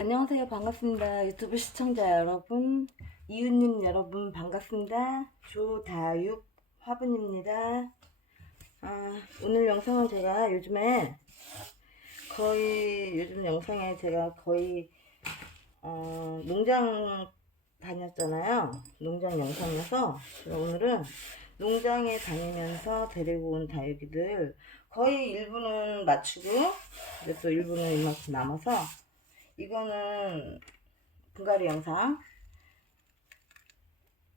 안녕하세요. 반갑습니다. 유튜브 시청자 여러분, 이웃님 여러분 반갑습니다. 조다육 화분입니다. 아, 오늘 영상은 제가 요즘에 거의 요즘 영상에 제가 거의 어, 농장 다녔잖아요. 농장 영상이어서 제가 오늘은 농장에 다니면서 데리고 온 다육이들 거의 일부는 맞추고 이제 또 일부는 이만큼 남아서 이거는 분갈이 영상.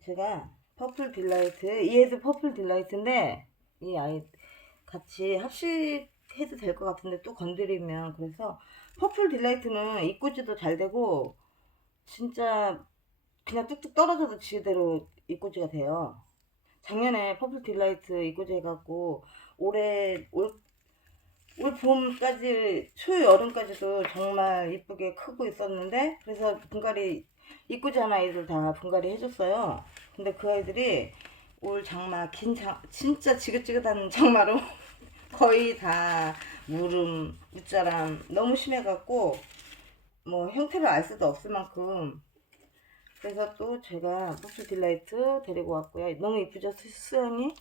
제가 퍼플 딜라이트 얘도 퍼플 딜라이트인데 이 아이 같이 합식해도 될 것 같은데 또 건드리면 그래서 퍼플 딜라이트는 입꼬지도 잘 되고 진짜 그냥 뚝뚝 떨어져도 지대로 입꼬지가 돼요. 작년에 퍼플 딜라이트 입꼬지 해갖고 올해 올 올 봄까지 초 여름까지도 정말 이쁘게 크고 있었는데 그래서 분갈이 이쁘잖아 아이들 다 분갈이 해줬어요. 근데 그 아이들이 올 장마 긴 장, 진짜 지긋지긋한 장마로 거의 다 무름 무자람 너무 심해갖고 뭐 형태를 알 수도 없을 만큼. 그래서 또 제가 퍼플 딜라이트 데리고 왔고요. 너무 이쁘죠? 수- 수영이?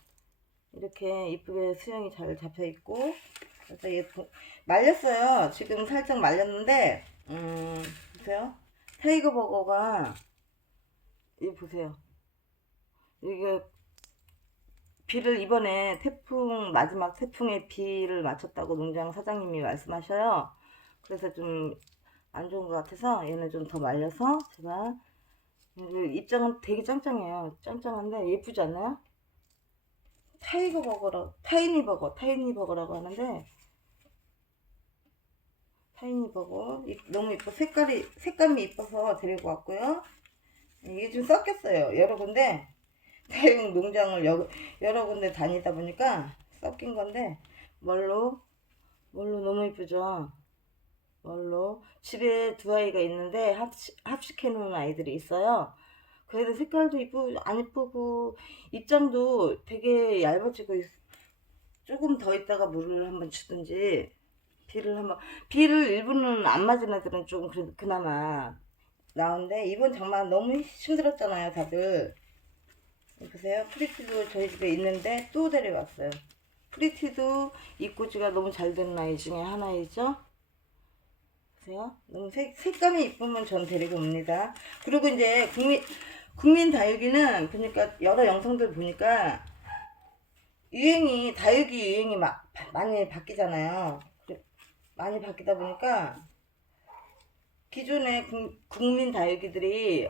이렇게 이쁘게 수영이 잘 잡혀 있고 그래서 얘 보- 말렸어요. 지금 살짝 말렸는데 음 보세요. 타이거 버거가 이 보세요. 이게 비를 이번에 태풍 마지막 태풍에 비를 맞췄다고 농장 사장님이 말씀하셔요. 그래서 좀 안 좋은 것 같아서 얘는 좀 더 말려서 제가 이 입장은 되게 짱짱해요. 짱짱한데 예쁘지 않나요? 타이거 버거라 타이니 버거 타이니 버거라고 하는데 타이니 버거. 이- 너무 이뻐. 색깔이 색감이 이뻐서 데리고 왔고요. 이게 좀 섞였어요. 여러 군데. 대형 농장을 여, 여러 군데 다니다 보니까 섞인 건데 뭘로? 뭘로 너무 이쁘죠? 뭘로? 집에 두 아이가 있는데 합식, 합식해 놓은 아이들이 있어요. 그래도 색깔도 이쁘고 안 이쁘고 입장도 되게 얇아지고 있, 조금 더 있다가 물을 한번 주든지 비를 한번 비를 일부는 안 맞은 애들은 좀 그래도 그나마. 나은데 이번 장마 너무 힘들었잖아요 다들. 보세요. 프리티도 저희 집에 있는데 또 데려왔어요. 프리티도 입꼬지가 너무 잘 되는 아이 중에 하나이죠? 보세요. 너무 색, 색감이 이쁘면 전 데리고 옵니다. 그리고 이제 국민 국민 다육이는 그러니까 여러 영상들 보니까 유행이 다육이 유행이 막 많이 바뀌잖아요. 많이 바뀌다 보니까 기존의 국- 국민 다육이들이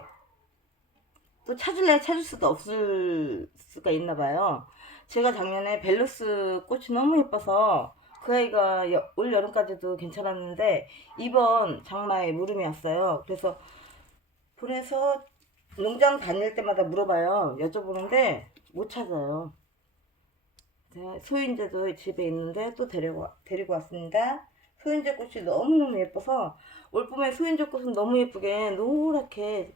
또 찾을래 찾을 수도 없을 수가 있나 봐요. 제가 작년에 벨루스 꽃이 너무 예뻐서 그 아이가 여- 올 여름까지도 괜찮았는데 이번 장마에 물음이 왔어요. 그래서 보내서 농장 다닐 때마다 물어봐요. 여쭤보는데 못 찾아요. 제가 소인제도 집에 있는데 또 데리고, 와- 데리고 왔습니다. 소인제 꽃이 너무너무 예뻐서 올 봄에 소인제 꽃은 너무 예쁘게 노랗게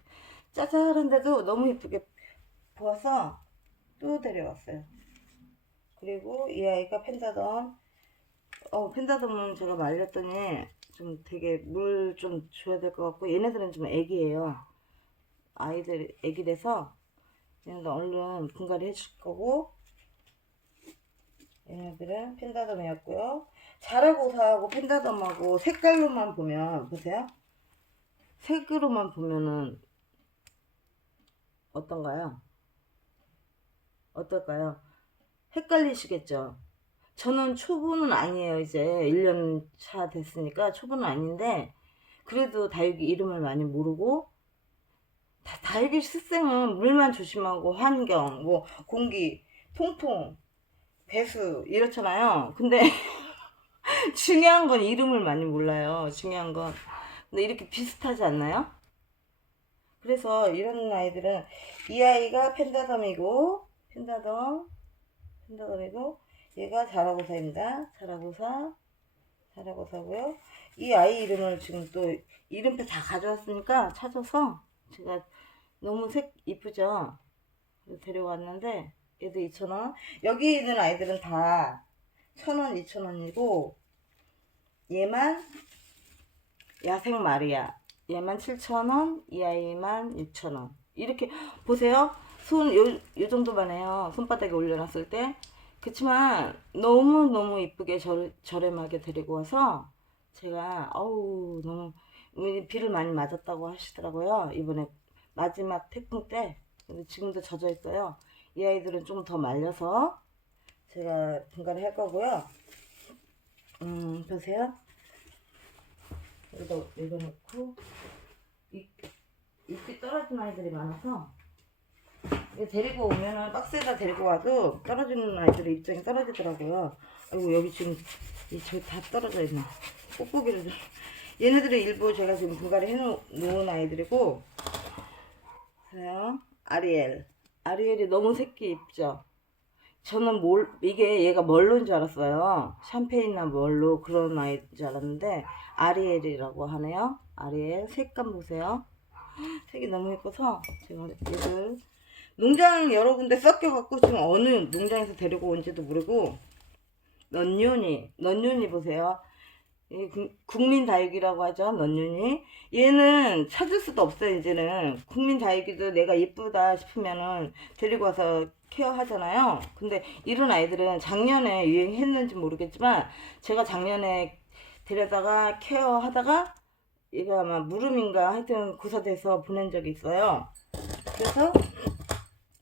짜잘한데도 너무 예쁘게 보아서 또 데려왔어요. 그리고 이 아이가 펜다덤. 어, 펜다덤은 제가 말렸더니 좀 되게 물 좀 줘야 될 것 같고 얘네들은 좀 애기예요. 아이들 애기돼서 얘네들 얼른 분갈이 해줄 거고 얘네들은 펜다덤이었고요. 자라고사하고 펜다덤하고 색깔로만 보면 보세요. 색으로만 보면은 어떤가요? 어떨까요? 헷갈리시겠죠? 저는 초보는 아니에요. 이제 1년 차 됐으니까 초보는 아닌데 그래도 다육이 이름을 많이 모르고 다, 다육이 식생은 물만 조심하고 환경, 뭐 공기, 통풍, 배수 이렇잖아요. 근데 중요한 건 이름을 많이 몰라요. 중요한 건. 근데 이렇게 비슷하지 않나요? 그래서 이런 아이들은 이 아이가 펜다덤이고 펜다덤 펜다덤이고 얘가 자라고사입니다. 자라고사 자라고사고요. 이 아이 이름을 지금 또 이름표 다 가져왔으니까 찾아서 제가 너무 색 이쁘죠? 데려왔는데 얘도 2,000원. 여기 있는 아이들은 다 1,000원, 2,000원이고 얘만 야생 마리아 얘만 7,000원, 이 아이만 6,000원. 이렇게 보세요. 손요 요 정도만 해요. 손바닥에 올려놨을 때. 그렇지만 너무 너무 이쁘게 저, 저렴하게 데리고 와서 제가 어우 너무 이 비를 많이 맞았다고 하시더라고요. 이번에 마지막 태풍 때. 지금도 젖어 있어요. 이 아이들은 좀 더 말려서 제가 분갈이 할 거고요. 음 보세요. 여기다 올려놓고 잎, 잎이 떨어진 아이들이 많아서 데리고 오면은 박스에다 데리고 와도 떨어지는 아이들의 입장이 떨어지더라고요. 아이고 여기 지금 저다 떨어져 있네. 뽁뽁이를 좀. 얘네들은 일부 제가 지금 분갈이 해놓은 아이들이고 보세요. 아리엘. 아리엘이 너무 새끼 입죠. 저는 뭘 이게 얘가 멀로인 줄 알았어요. 샴페인이나 멀로 그런 아이인 줄 알았는데 아리엘이라고 하네요. 아리엘 색감 보세요. 색이 너무 예뻐서 제가 얘를 농장 여러 군데 섞여갖고 지금 어느 농장에서 데리고 온지도 모르고 넌윤이 넌윤이 보세요. 이 국- 국민 다육이라고 하죠. 넌윤이 얘는 찾을 수도 없어요. 이제는 국민 다육이도 내가 예쁘다 싶으면은 데리고 와서 케어하잖아요. 근데 이런 아이들은 작년에 유행했는지 모르겠지만 제가 작년에 데려다가 케어하다가 얘가 아마 무름인가 하여튼 구사돼서 보낸 적이 있어요. 그래서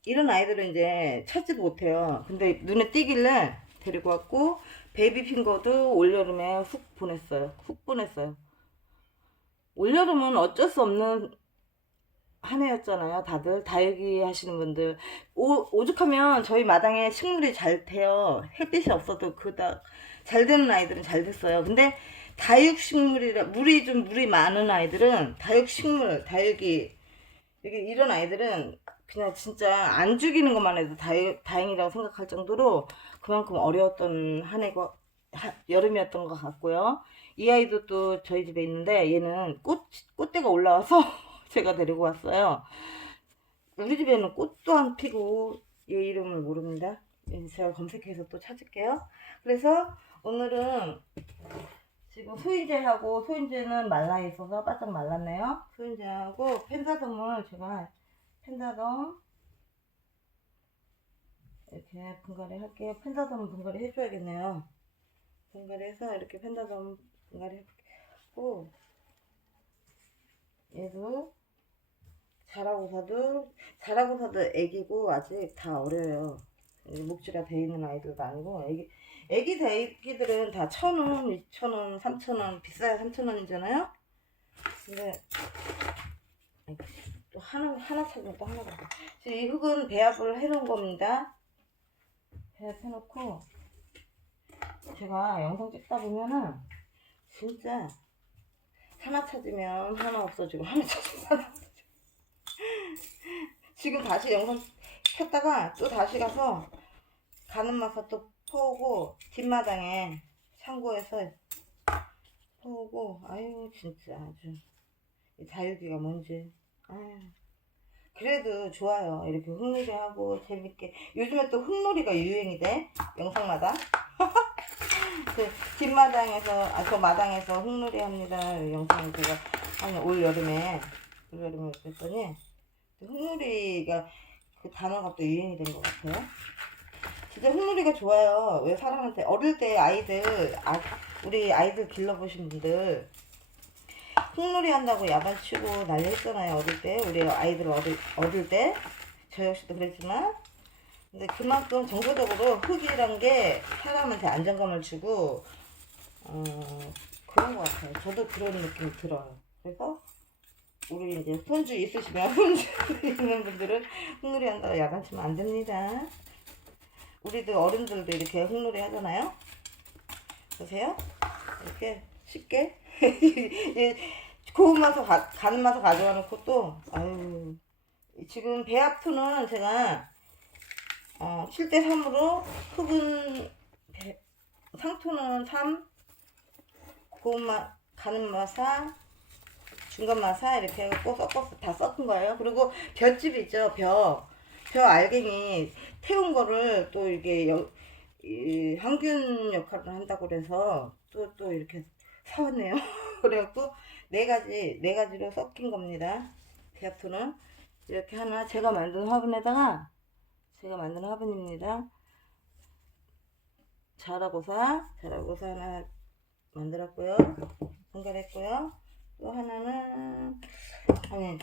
이런 아이들은 이제 찾지도 못해요. 근데 눈에 띄길래 데리고 왔고 베이비 핑거도 올여름에 훅 보냈어요. 훅 보냈어요. 올여름은 어쩔 수 없는 한 해였잖아요. 다들 다육이 하시는 분들 오, 오죽하면 저희 마당에 식물이 잘 돼요. 햇빛이 없어도 그다 잘 되는 아이들은 잘 됐어요. 근데 다육 식물이라 물이 좀 물이 많은 아이들은 다육 식물 다육이 이게 이런 아이들은 그냥 진짜 안 죽이는 것만 해도 다행, 다행이라고 생각할 정도로 그만큼 어려웠던 한 하- 여름이었던 것 같고요. 이 아이도 또 저희 집에 있는데 얘는 꽃 꽃대가 올라와서 제가 데리고 왔어요. 우리 집에는 꽃도 안 피고 얘 이름을 모릅니다. 얘 제가 검색해서 또 찾을게요. 그래서 오늘은 지금 소인제하고 소인제는 말라 있어서 바짝 말랐네요. 소인제하고 펜사돔을 제가 펜사돔 이렇게 분갈이 할게요. 펜사돔 분갈이 해줘야겠네요. 분갈이 해서 이렇게 펜사돔 분갈이 하고 얘도 자라고서도 자라고서도 애기고 아직 다 어려요. 목줄화 돼 있는 아이들도 아니고 애기 애기 대기들은 다 천 원, 이천 원, 삼천 원 비싸야 삼천 원이잖아요. 근데 또 하나 하나 찾으면 또 하나가 더. 지금 이 흙은 배합을 해놓은 겁니다. 배합해놓고 제가 영상 찍다 보면은 진짜 하나 찾으면 하나 없어지고 하나 찾으면 하나 없어지고. 지금 다시 영상 켰다가 또 다시 가서 가는 마사 또 퍼오고 뒷마당에 창고에서 퍼오고. 아유 진짜 아주. 이 다육이가 뭔지. 아유 그래도 좋아요. 이렇게 흙놀이 하고 재밌게. 요즘에 또 흙놀이가 유행이 돼? 영상마다? 그 뒷마당에서 아 저 마당에서 흙놀이 합니다. 영상을 제가 한 올 여름에 올 여름에 그랬더니 흙놀이가 그 단어가 또 유행이 된 것 같아요. 진짜 흙놀이가 좋아요. 왜 사람한테 어릴 때 아이들 아, 우리 아이들 길러보신 분들 흙놀이 한다고 야단 치고 난리 했잖아요. 어릴 때 우리 아이들 어릴, 어릴 때 저 역시도 그랬지만 근데 그만큼 정서적으로 흙이란 게 사람한테 안정감을 주고 어, 그런 것 같아요. 저도 그런 느낌이 들어요. 그래서 우리 이제 손주 있으시면 손주 있는 분들은 흙놀이 한다고 야단치면 안 됩니다. 우리도 어른들도 이렇게 흙놀이 하잖아요. 보세요. 이렇게 쉽게 예, 고운 마서 가, 가는 마서 가져와 놓고 또 아유 지금 배합토는 제가 어, 7대 3으로 흙은 배, 상토는 3 고운 맛 가는 마사 중간 마사 이렇게 해갖고 섞어서 다 섞은 거예요. 그리고 벼집 있죠, 벼. 벼 알갱이 태운 거를 또 이게 여, 이 항균 역할을 한다고 그래서 또, 또 이렇게 사왔네요. 그래갖고 네 가지 네 가지로 섞인 겁니다. 베아토는 이렇게 하나 제가 만든 화분에다가 제가 만든 화분입니다. 자라고사 자라고사 하나 만들었고요. 분갈했고요. 또 하나는 아니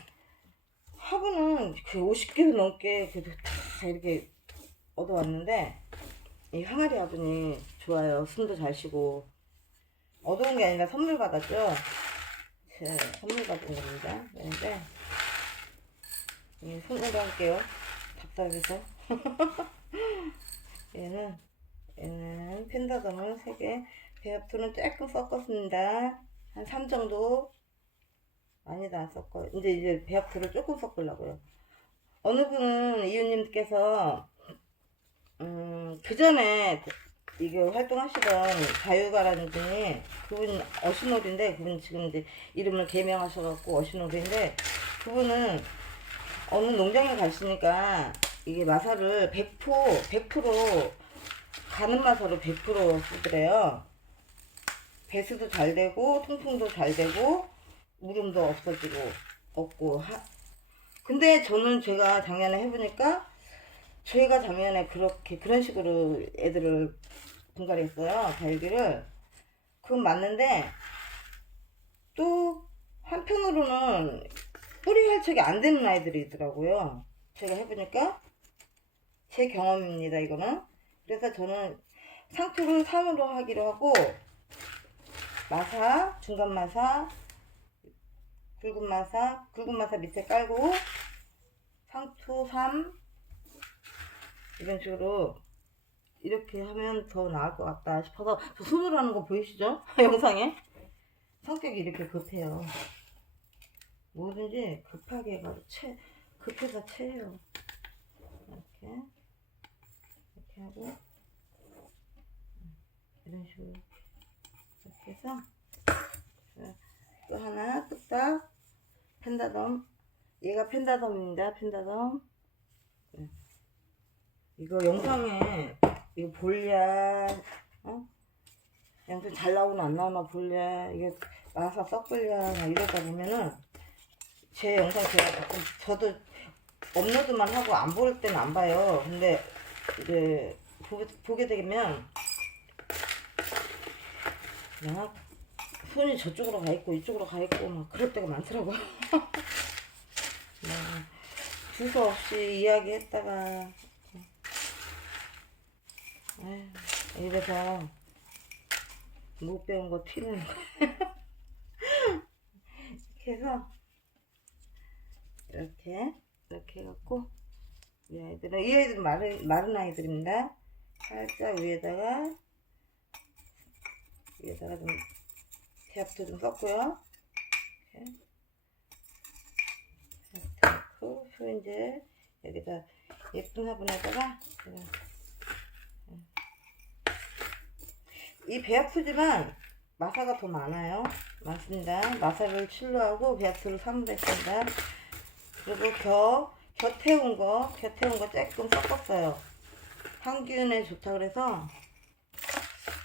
화분은 그 50개도 넘게 그래도 다 이렇게 얻어왔는데 이 항아리 화분이 좋아요. 숨도 잘 쉬고 얻어온 게 아니라 선물 받았죠. 제 선물 받은 겁니다. 그런데 이 손으로 할게요. 답답해서 얘는 얘는 펜다덤을 3개 베어토는 조금 섞었습니다. 한 3 정도 많이도 안 섞어. 이제 이제 배합토를 조금 섞으려고요. 어느 분은 이웃님께서 음, 그 전에 이게 활동하시던 자유가라는 분이 그분 어신오리인데 그분 지금 이제 이름을 개명하셔갖고 어신오리인데 그분은 어느 농장에 가시니까 이게 마사를 100% 100% 가는 마사로 100% 쓰더래요. 배수도 잘 되고 통풍도 잘 되고 물음도 없어지고 없고 하... 근데 저는 제가 작년에 해보니까 저희가 작년에 그렇게 그런 식으로 애들을 분갈했어요 달기를. 그건 맞는데 또 한편으로는 뿌리 활착이 안 되는 아이들이 있더라고요. 제가 해보니까 제 경험입니다 이거는. 그래서 저는 상투를 3으로 하기로 하고 마사 중간 마사 굵은 마사, 굵은 마사 밑에 깔고 상투 3 이런 식으로 이렇게 하면 더 나을 것 같다 싶어서 저 손으로 하는 거 보이시죠? 영상에? 성격이 이렇게 급해요. 뭐든지 급하게 해가지고 채, 급해서 채요. 이렇게. 이렇게 하고. 이런 식으로 이렇게 해서 또 하나 뚝딱. 펜다덤 얘가 펜다덤입니다. 펜다덤 네. 이거 영상에 이거 볼랴 어? 영상 잘 나오나 안 나오나 볼랴 이게 마사 썩을랴 막 이러다 보면은 제 영상 제가 가끔 저도 업로드만 하고 안 볼 때는 안 봐요 근데 이제 보, 보게 되면 야 손이 저쪽으로 가 있고 이쪽으로 가 있고 막 그럴 때가 많더라고요. 네, 주소 없이 이야기했다가 에휴, 이래서 못 배운 거 튀는 거 이렇게 해서 이렇게 이렇게 해갖고 이 아이들은 이 아이들은 마른, 마른 아이들입니다. 살짝 위에다가 위에다가 좀 대합도 좀 썼고요. 이렇게. 넣고, 소인제 여기다 예쁜 화분에다가 제가 음. 이 배합수지만 마사가 더 많아요. 많습니다. 마사를 칠로하고 배합수를 3을 했습니다. 그리고 겨, 곁에 온 거, 곁에 온 거 조금 섞었어요. 항균에 좋다 그래서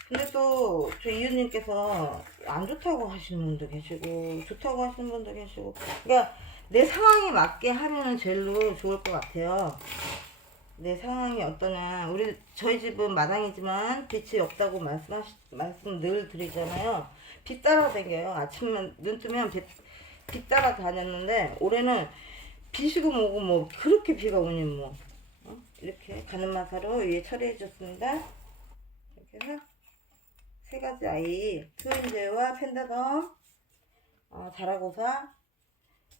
근데 또 저 이웃님께서 안 좋다고 하시는 분도 계시고 좋다고 하시는 분도 계시고 그러니까 내 상황에 맞게 하면은 제일로 좋을 것 같아요. 내 상황이 어떠냐 우리 저희 집은 마당이지만 빛이 없다고 말씀하시 말씀 늘 드리잖아요. 빛 따라 다녀요. 아침만 눈 뜨면 빛, 빛 따라 다녔는데 올해는 비시고 뭐고 뭐 그렇게 비가 오니 뭐 어? 이렇게 가는 마사로 위에 처리해 줬습니다. 이렇게 해서 세 가지 아이 트윈제와 펜다덤 어, 자라고사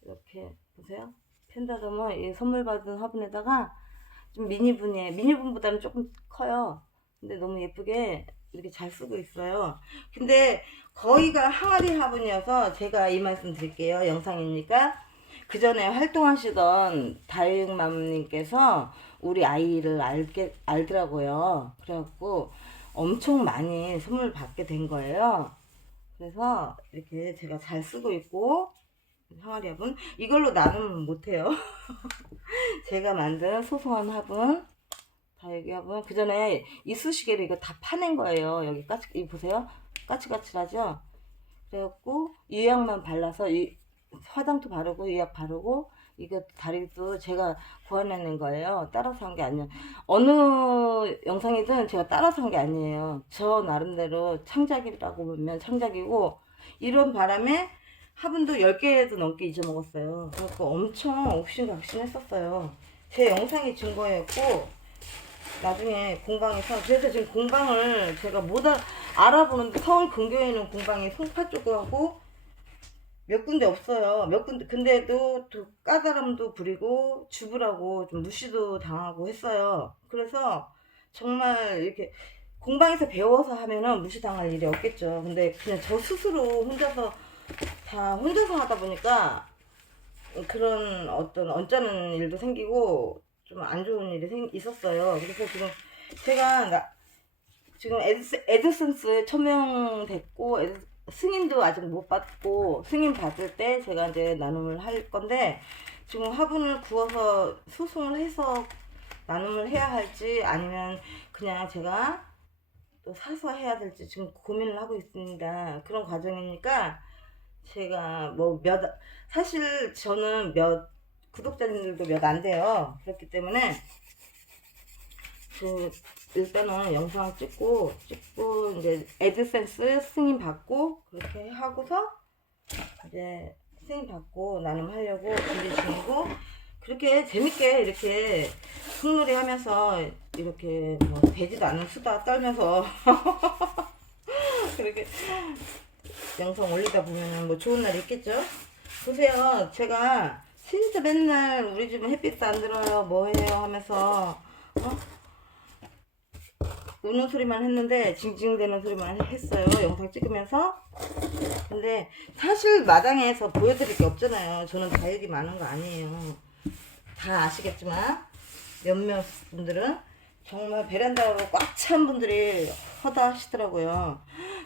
이렇게 보세요 펜다덤은 이 선물 받은 화분에다가 좀 미니분이에요. 미니분보다는 조금 커요. 근데 너무 예쁘게 이렇게 잘 쓰고 있어요. 근데 거의가 항아리 화분이어서 제가 이 말씀 드릴게요. 영상이니까. 그 전에 활동하시던 다육맘님께서 우리 아이를 알게 알더라고요. 그래갖고 엄청 많이 선물 받게 된 거예요. 그래서 이렇게 제가 잘 쓰고 있고 항아리 화분. 이걸로 나는 못해요. 제가 만든 소소한 화분 다육이 화분 그 전에 이쑤시개를 이거 다 파낸 거예요. 여기 까치 이 보세요 까칠까칠하죠. 그래갖고 유약만 발라서 이 화장도 바르고 유약 바르고 이거 다리도 제가 구해내는 거예요. 따라서 한 게 아니에요. 어느 영상이든 제가 따라서 한 게 아니에요. 저 나름대로 창작이라고 보면 창작이고 이런 바람에 화분도 10개도 넘게 잊어먹었어요. 그래서 엄청 옥신각신했었어요. 제 영상이 증거였고 나중에 공방에서 그래서 지금 공방을 제가 못 알, 알아보는데 서울 근교에 있는 공방이 송파 쪽하고 몇 군데 없어요. 몇 군데 근데도 또 까다람도 부리고 주부라고 좀 무시도 당하고 했어요. 그래서 정말 이렇게 공방에서 배워서 하면은 무시당할 일이 없겠죠. 근데 그냥 저 스스로 혼자서 다 혼자서 하다 보니까 그런 어떤 언짢은 일도 생기고 좀 안 좋은 일이 생, 있었어요. 그래서 지금 제가 나, 지금 에드, 에드센스에 천명됐고 에드, 승인도 아직 못 받고 승인 받을 때 제가 이제 나눔을 할 건데 지금 화분을 구워서 수송을 해서 나눔을 해야 할지 아니면 그냥 제가 또 사서 해야 될지 지금 고민을 하고 있습니다. 그런 과정이니까 제가 뭐 몇 사실 저는 몇 구독자님들도 몇 안 돼요. 그렇기 때문에 그 일단은 영상 찍고 찍고 이제 애드센스 승인 받고 그렇게 하고서 이제 승인 받고 나눔 하려고 준비 중이고 그렇게 재밌게 이렇게 흙놀이 하면서 이렇게 뭐 되지도 않은 수다 떨면서 그렇게 영상 올리다 보면 뭐 좋은 날이 있겠죠? 보세요. 제가 진짜 맨날 우리 집은 햇빛도 안 들어요. 뭐 해요 하면서 어? 우는 소리만 했는데 징징대는 소리만 했어요. 영상 찍으면서. 근데 사실 마당에서 보여드릴 게 없잖아요. 저는 다육이 많은 거 아니에요. 다 아시겠지만 몇몇 분들은 정말 베란다로 꽉 찬 분들이 허다 하시더라고요.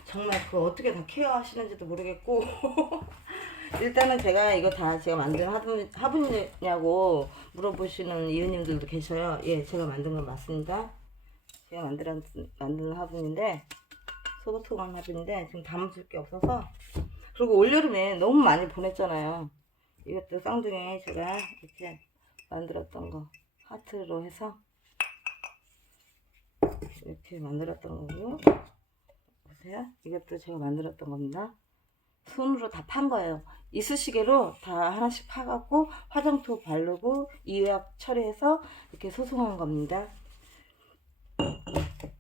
정말 그 어떻게 다 케어하시는지도 모르겠고 일단은 제가 이거 다 제가 만든 화분, 화분이냐고 물어보시는 이웃님들도 계셔요. 예, 제가 만든 건 맞습니다. 제가 만든, 만든 화분인데 소보토강 화분인데 지금 담을 게 없어서 그리고 올여름에 너무 많이 보냈잖아요. 이것도 쌍둥이 제가 이렇게 만들었던 거 하트로 해서 이렇게 만들었던 거고 보세요. 이것도 제가 만들었던 겁니다. 손으로 다 판 거예요. 이쑤시개로 다 하나씩 파갖고 화장토 바르고 이약 처리해서 이렇게 소송한 겁니다.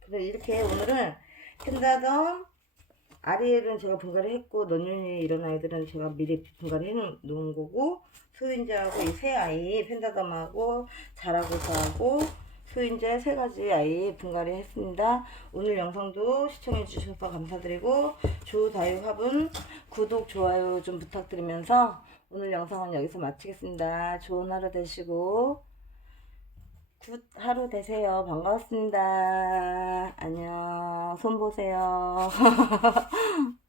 그래 이렇게 오늘은 캔다덤 아리엘은 제가 분갈이 했고 논윤이 이런 아이들은 제가 미리 분갈이 해 놓은 거고 소인자하고 이 세 아이 펜다덤하고 자라고사하고 소인자 세 가지 아이 분갈이 했습니다. 오늘 영상도 시청해 주셔서 감사드리고 조다육 화분 구독 좋아요 좀 부탁드리면서 오늘 영상은 여기서 마치겠습니다. 좋은 하루 되시고 굿 하루 되세요. 반갑습니다. 안녕. 손 보세요.